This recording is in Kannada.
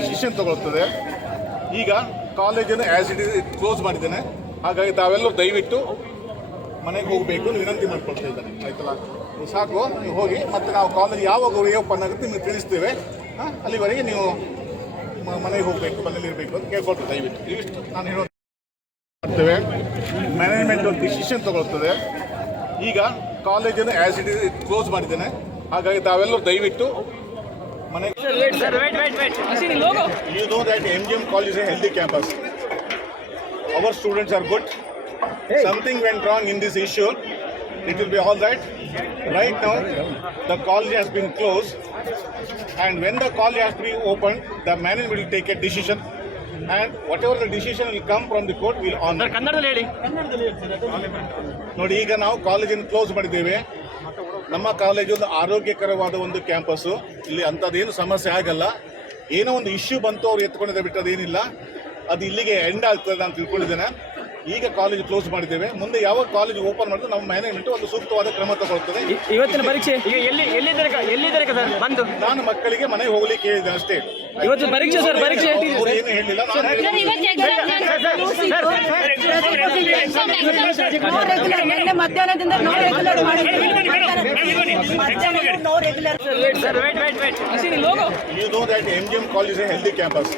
ಡಿಸಿಷನ್ ತಗೊಳ್ತದೆ. ಈಗ ಕಾಲೇಜನ್ನು ಆ್ಯಸ್ ಇಟ್ ಇಸ್ ಕ್ಲೋಸ್ ಮಾಡಿದ್ದೇನೆ. ಹಾಗಾಗಿ ತಾವೆಲ್ಲರೂ ದಯವಿಟ್ಟು ಮನೆಗೆ ಹೋಗಬೇಕು ವಿನಂತಿ ಮಾಡ್ಕೊಳ್ತಾ ಇದ್ದಾರೆ. ಆಯ್ತಲ್ಲ, ಸಾಕು, ನೀವು ಹೋಗಿ. ಮತ್ತು ನಾವು ಕಾಲೇಜ್ ಯಾವಾಗ ಓಪನ್ ಆಗುತ್ತೆ ನಿಮಗೆ ತಿಳಿಸ್ತೇವೆ. ಅಲ್ಲಿವರೆಗೆ ನೀವು ಮನೆಗೆ ಹೋಗಬೇಕು, ಮನೇಲಿ ಇರಬೇಕು ಅಂತ ಕೇಳ್ಕೊಳ್ತೇವೆ. ದಯವಿಟ್ಟು ಇವಿಷ್ಟು ನಾನು ಹೇಳೋದು ಮಾಡ್ತೇವೆ. ಮ್ಯಾನೇಜ್ಮೆಂಟ್ ಒಂದು ಡಿಸಿಷನ್ ತಗೊಳ್ತದೆ. ಈಗ ಕಾಲೇಜನ್ನು ಆ್ಯಸ್ ಇಟ್ ಇಸ್ ಕ್ಲೋಸ್ ಮಾಡಿದ್ದೇನೆ. ಹಾಗಾಗಿ ತಾವೆಲ್ಲರೂ ದಯವಿಟ್ಟು ಮನೆಗೆ. You know that MGM College is a healthy campus. Our students are good. Something went wrong in this issue. It will be all right. Right now, the college has been closed, and when the college has to be opened, the management will take a decision, and whatever the decision will come from the court, will honor. ನೋಡಿ, ಈಗ ನಾವು ಕಾಲೇಜನ್ನು ಕ್ಲೋಸ್ ಮಾಡಿದ್ದೇವೆ. ನಮ್ಮ ಕಾಲೇಜು ಒಂದು ಆರೋಗ್ಯಕರವಾದ ಒಂದು ಕ್ಯಾಂಪಸ್ಸು. ಇಲ್ಲಿ ಅಂಥದ್ದೇನು ಸಮಸ್ಯೆ ಆಗಲ್ಲ. ಏನೋ ಒಂದು ಇಶ್ಯೂ ಬಂತು, ಅವ್ರು ಎತ್ಕೊಂಡಿದ್ದೆ ಬಿಟ್ಟು ಅದೇನಿಲ್ಲ. ಅದು ಇಲ್ಲಿಗೆ ಎಂಡ್ ಆಗ್ತದೆ ನಾನು ತಿಳ್ಕೊಂಡಿದ್ದೇನೆ. ಈಗ ಕಾಲೇಜ್ ಕ್ಲೋಸ್ ಮಾಡಿದ್ದೇವೆ. ಮುಂದೆ ಯಾವಾಗ ಕಾಲೇಜ್ ಓಪನ್ ಮಾಡಿದ್ರೆ ನಮ್ಮ ಮ್ಯಾನೇಜ್ಮೆಂಟ್ ಒಂದು ಸೂಕ್ತವಾದ ಕ್ರಮ ತಗೊಳ್ತದೆ. ಇವತ್ತಿನ ಪರೀಕ್ಷೆ ಎಲ್ಲಿದ್ದಾರೆ ಸರ್? ಬಂದು ನಾನು ಮಕ್ಕಳಿಗೆ ಮನೆಗೆ ಹೋಗ್ಲಿಕ್ಕೆ ಹೇಳಿದ್ದೇನೆ ಅಷ್ಟೇ. ಇವತ್ತು ಪರೀಕ್ಷೆ ಸರ್, ಪರೀಕ್ಷೆ ಏನು ಹೇಳಿಲ್ಲ. ಮಧ್ಯಾಹ್ನದಿಂದ You know that MGM College is a healthy campus.